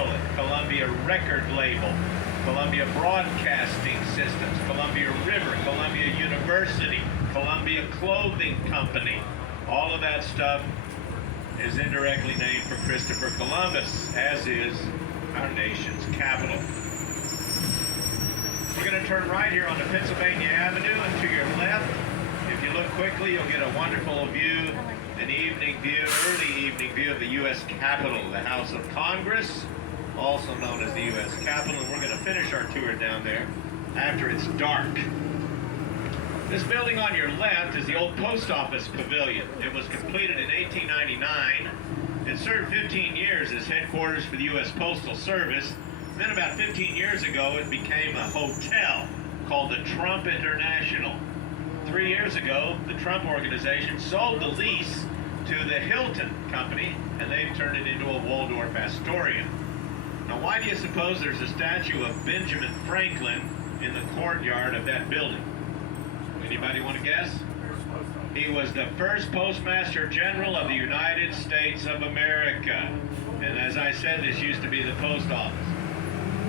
Maryland, Columbia Record Label, Columbia Broadcasting Systems, Columbia River, Columbia University, Columbia Clothing Company. All of that stuff is indirectly named for Christopher Columbus, as is our nation's capital. We're going to turn right here onto Pennsylvania Avenue, and to your left, if you look quickly, you'll get a wonderful view, an evening view, early evening view of the U.S. Capitol, the House of Congress, also known as the U.S. Capitol, and we're going to finish our tour down there after it's dark. This building on your left is the old post office pavilion. It was completed in 1899. It served 15 years as headquarters for the U.S. Postal Service. Then about 15 years ago, it became a hotel called the Trump International. 3 years ago, the Trump organization sold the lease to the Hilton Company, and they've turned it into a Waldorf Astoria. Now, why do you suppose there's a statue of Benjamin Franklin in the courtyard of that building? Anybody want to guess? He was the first Postmaster General of the United States of America. And as I said, this used to be the post office.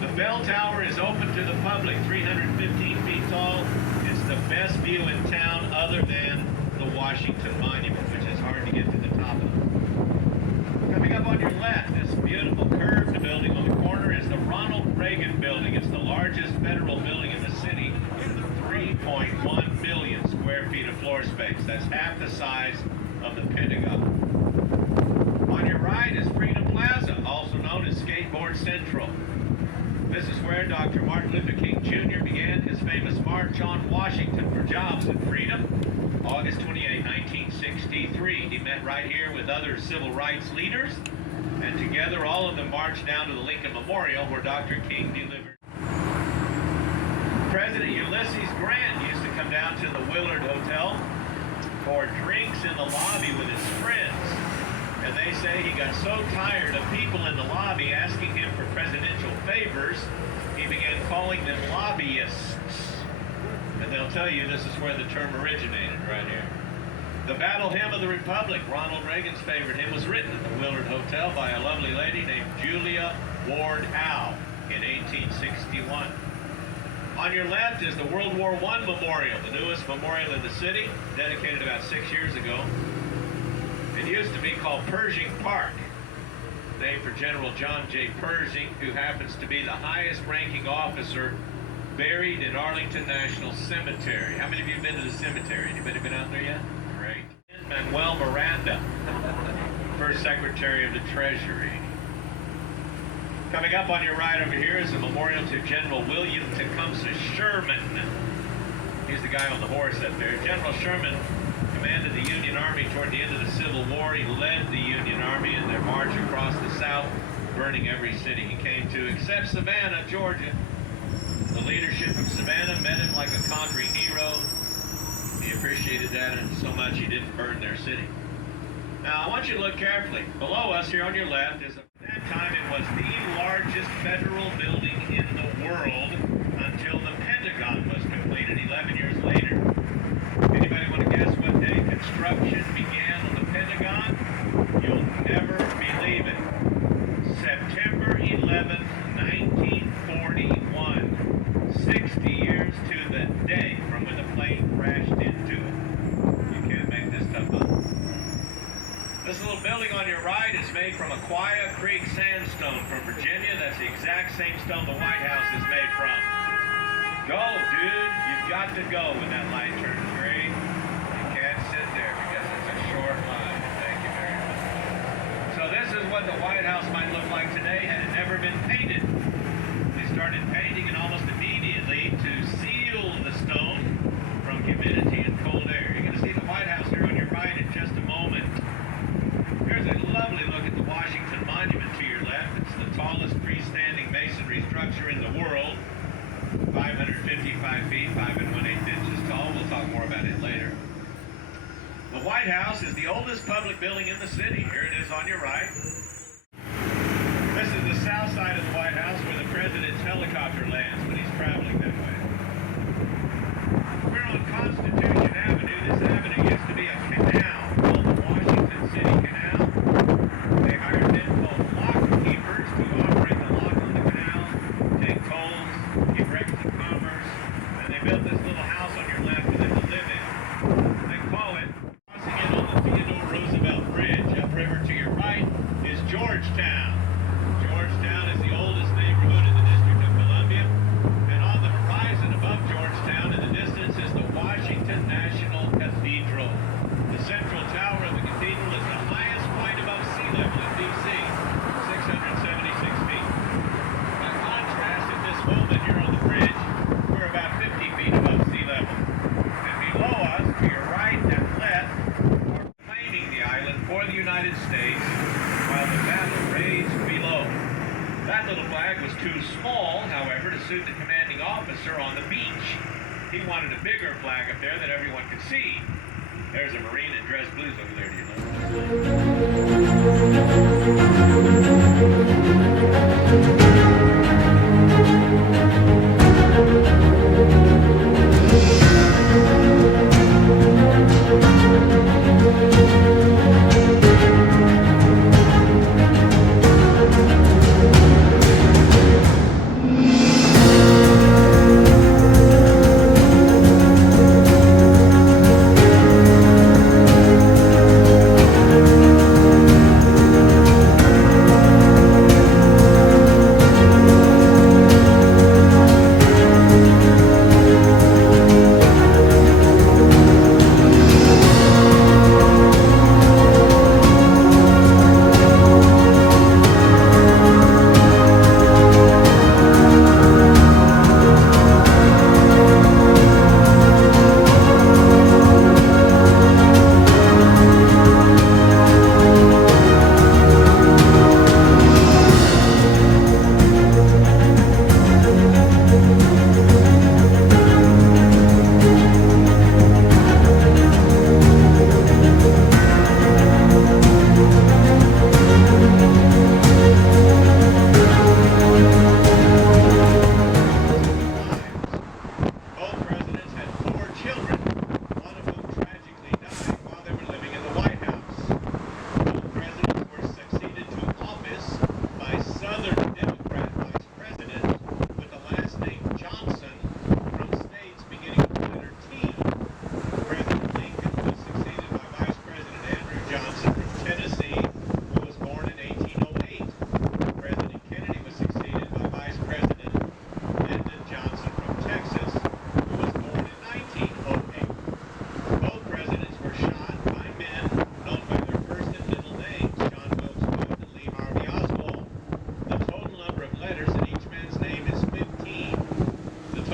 The bell tower is open to the public, 315 feet tall. It's the best view in town other than the Washington Monument, which is hard to get to the top of. Coming up on your left, this beautiful curved building on the corner is the Ronald Reagan Building. It's the largest federal building in the city. 3.1 million square feet of floor space. That's half the size of the Pentagon. On your right is Freedom Plaza, also known as Skateboard Central. This is where Dr. Martin Luther King Jr. began his famous March on Washington for Jobs and Freedom, August 28, 1963. He met right here with other civil rights leaders, and together all of them marched down to the Lincoln Memorial where Dr. King delivered. President Ulysses Grant used to come down to the Willard Hotel for drinks in the lobby with his friends. And they say he got so tired of people in the lobby asking him for presidential favors, he began calling them lobbyists. And they'll tell you this is where the term originated, right here. The Battle Hymn of the Republic, Ronald Reagan's favorite hymn, was written at the Willard Hotel by a lovely lady named Julia Ward Howe in 1861. On your left is the World War I Memorial, the newest memorial in the city, dedicated about 6 years ago. It used to be called Pershing Park, named for General John J. Pershing, who happens to be the highest-ranking officer buried in Arlington National Cemetery. How many of you have been to the cemetery? Anybody been out there yet? Great. Manuel Miranda, First Secretary of the Treasury. Coming up on your right over here is a memorial to General William Tecumseh Sherman. He's the guy on the horse up there. General Sherman commanded the Union Army toward the end of the Civil War. He led the Union Army in their march across the South, burning every city he came to, except Savannah, Georgia. The leadership of Savannah met him like a conquering hero. He appreciated that so much he didn't burn their city. Now, I want you to look carefully. Below us, here on your left, is at that time it was the largest federal building in the world until the Pentagon was completed 11 years later. Anybody want to guess what day construction began on the Pentagon? You'll never believe it. September 11th, 1941. 60 years to the day from when the plane crashed into it. You can't make this stuff up. This little building on your right is made from Aquia Creek sandstone from Virginia. That's the exact same stone the White House is made from. Go, dude. You've got to go when that light turns green. You can't sit there because it's a short line. Thank you very much. So this is what the White House might look like today had it never been painted. They started painting and almost immediately to seal the stone from humidity and cold air. You're going to see the White House here on your right in just a moment. Here's a lovely look at the Washington Monument to your left. It's the tallest freestanding masonry structure in the world. 555 feet, 5 1/8 inches tall. We'll talk more about it later. The White House is the oldest public building in the city. Here it is on your right. This is the south side of the White House where the president's helicopter lands when he's traveling that way. We're on Constitution Avenue. This avenue used to be a canal called the Washington City Canal. They hired men called lock keepers to operate the sued the commanding officer on the beach. He wanted a bigger flag up there that everyone could see. There's a Marine in dress blues over there, do you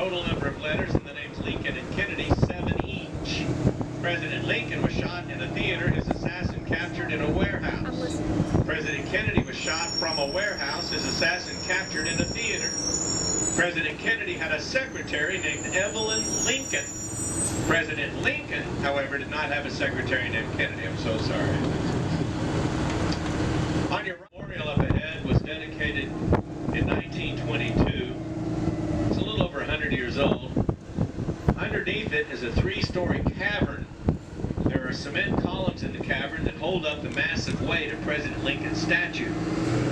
total number of letters in the names Lincoln and Kennedy, 7 each. President Lincoln was shot in a theater, his assassin captured in a warehouse. President Kennedy was shot from a warehouse, his assassin captured in a theater. President Kennedy had a secretary named Evelyn Lincoln. President Lincoln, however, did not have a secretary named Kennedy. I'm so sorry. On your memorial up ahead was dedicated in 1922. It's a little over 100 years old. Underneath it is a 3-story cavern. There are cement columns in the cavern that hold up the massive weight of President Lincoln's statue.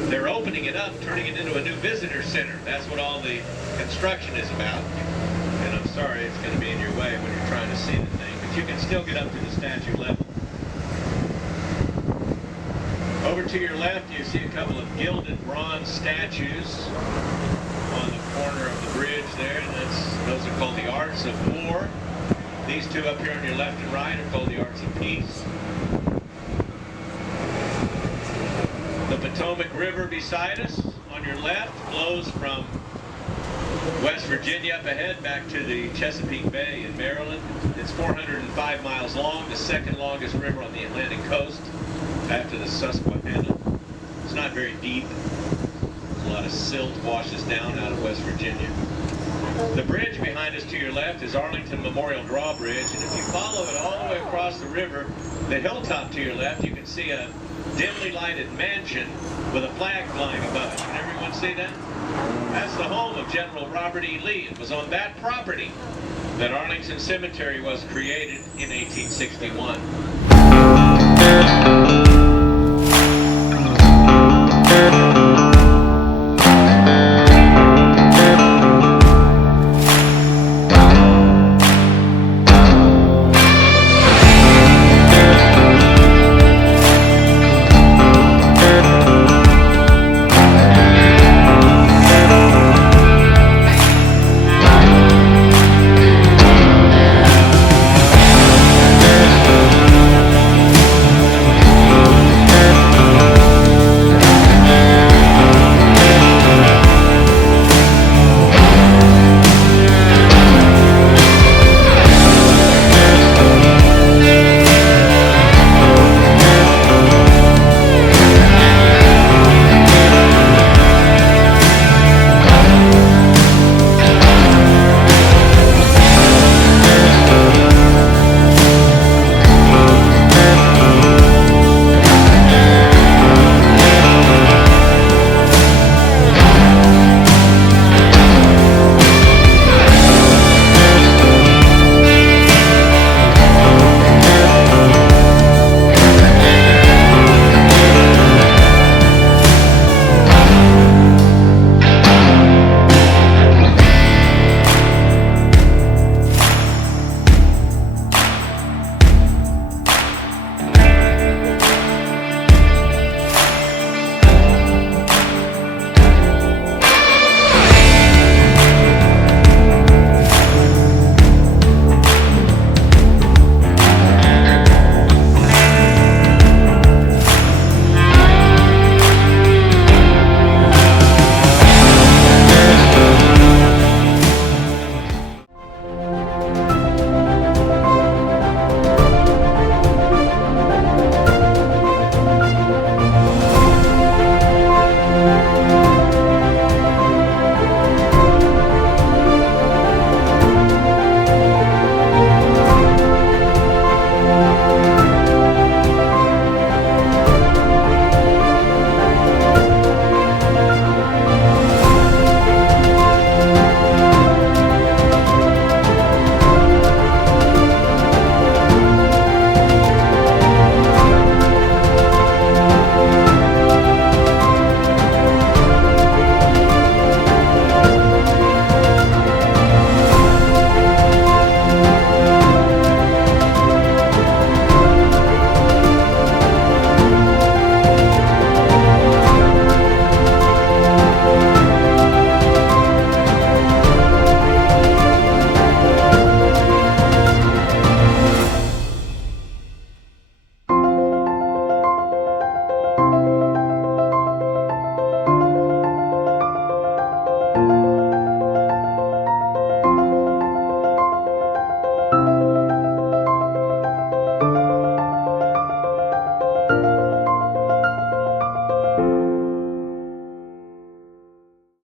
They're opening it up, turning it into a new visitor center. That's what all the construction is about. And I'm sorry it's going to be in your way when you're trying to see the thing, but you can still get up to the statue level. Over to your left, you see a couple of gilded bronze statues on the corner of the bridge there, and those are called the Arts of War. These two up here on your left and right are called the Arts of Peace. The Potomac River beside us on your left flows from West Virginia up ahead back to the Chesapeake Bay in Maryland. It's 405 miles long, the second longest river on the Atlantic coast after the Susquehanna. It's not very deep. A lot of silt washes down out of West Virginia. The bridge behind us to your left is Arlington Memorial Drawbridge, and if you follow it all the way across the river, the hilltop to your left, you can see a dimly lighted mansion with a flag flying above it. Can everyone see that? That's the home of General Robert E. Lee. It was on that property that Arlington Cemetery was created in 1861.